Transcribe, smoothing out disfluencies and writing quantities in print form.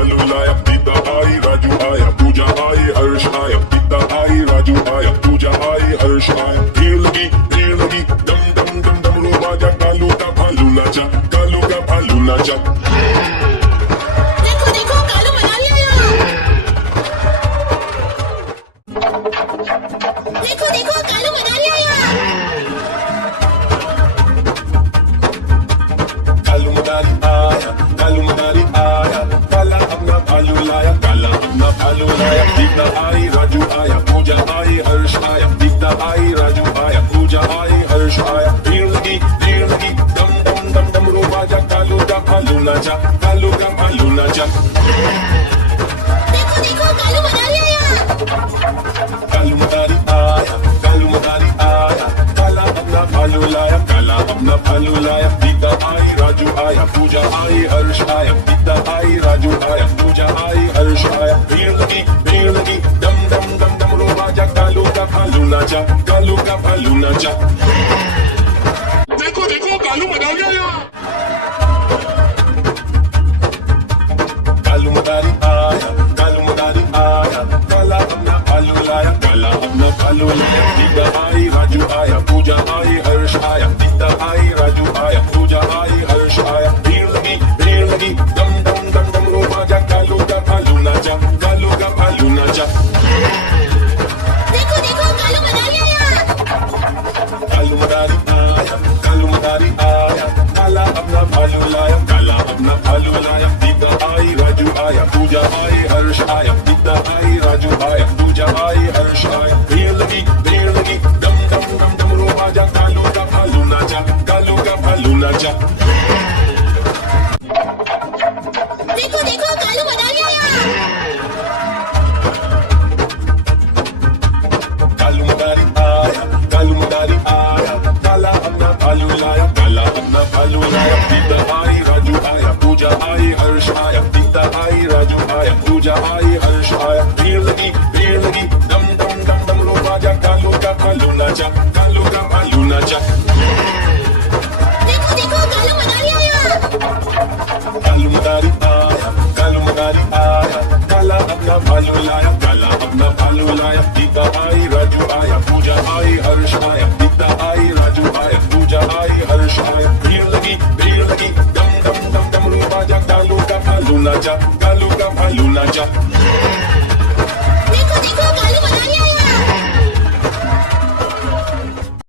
भालू लाया, पिता आई राजू आया, पूजा आई हर्ष आया, पिता आई राजू आया, पूजा आई हर्ष आया। भीड़ लगी दम दम दम डमरू बाजा, कालू का भालू नाचा, कालू का भालू नाचा। देखो देखो कालू मनाली आया। देखो देखो कालू मनाली आया। कालू मनाली आया, कालू मनाली आया, काला अपना भालू लाया, काला अपना भालू लाया। पिता आई राजू आया, पूजा आई हर्ष आया, पिता आई राजू आया, पूजा आई हर्ष आया। भीड़ लगी दम दम दम डमरू बाजा, कालू का भालू नाचा, कालू का भालू नाचा। देखो देखो कालू मनाली आया। कालू मनाली आया, कालू मनाली आया, काला अपना भालू लाया, काला अपना भालू लाया। पिता आई राजू आया, पूजा आई हर्ष आया, पिता आई राजू आया, पूजा आई हर्ष आया। भीड़ लगी दम दम दम डमरू बाजा, कालू का भालू नाचा, कालू का भालू नाचा। देखो देखो कालू मनाली आया। कालू मनाली आया, कालू मनाली आया, काला अपना भालू लाया, काला अपना भालू लाया। पिता आई राजू आया, पूजा आई हर्ष आया, पिता आई राजू आया, पूजा आई हर्ष आया। भीड़ लगी दम दम दम डमरू बाजा, कालू का भालू नाचा, कालू का भालू नाचा। देखो देखो कालू मनाली आया। कालू मनाली आया, कालू मनाली आया, काला अपना भालू लाया, काला अपना भालू लाया। पिता आई राजू आया, पूजा आई हर्ष आया, पिता आई राजू आया, पूजा आई हर्ष आया। भीड़ लगी दम दम दम डमरू बाजा, कालू का भालू नाचा, कालू का भालू नाचा। देखो देखो कालू मनाली आया। कालू मनाली आया, कालू मनाली आया, काला अपना भालू लाया, काला अपना भालू लाया। पिता आई राजू आया, पूजा आई हर्ष आया, पिता आई राजू आया, पूजा आई हर्ष आया। भीड़ लगी दम दम दम डमरू बाजा, कालू का भालू नाचा, कालू का भालू नाचा। देखो देखो कालू मनाली आया। कालू मनाली आया, कालू मनाली आया, काला अपना भालू लाया, काला अपना भालू लाया। पिता आई राजू आया, पूजा आई हर्ष आया, पिता आई राजू आया, पूजा आई हर्ष आया। भीड़ लगी दम दम दम डमरू बाजा, कालू का भालू नाचा, कालू का भालू नाचा।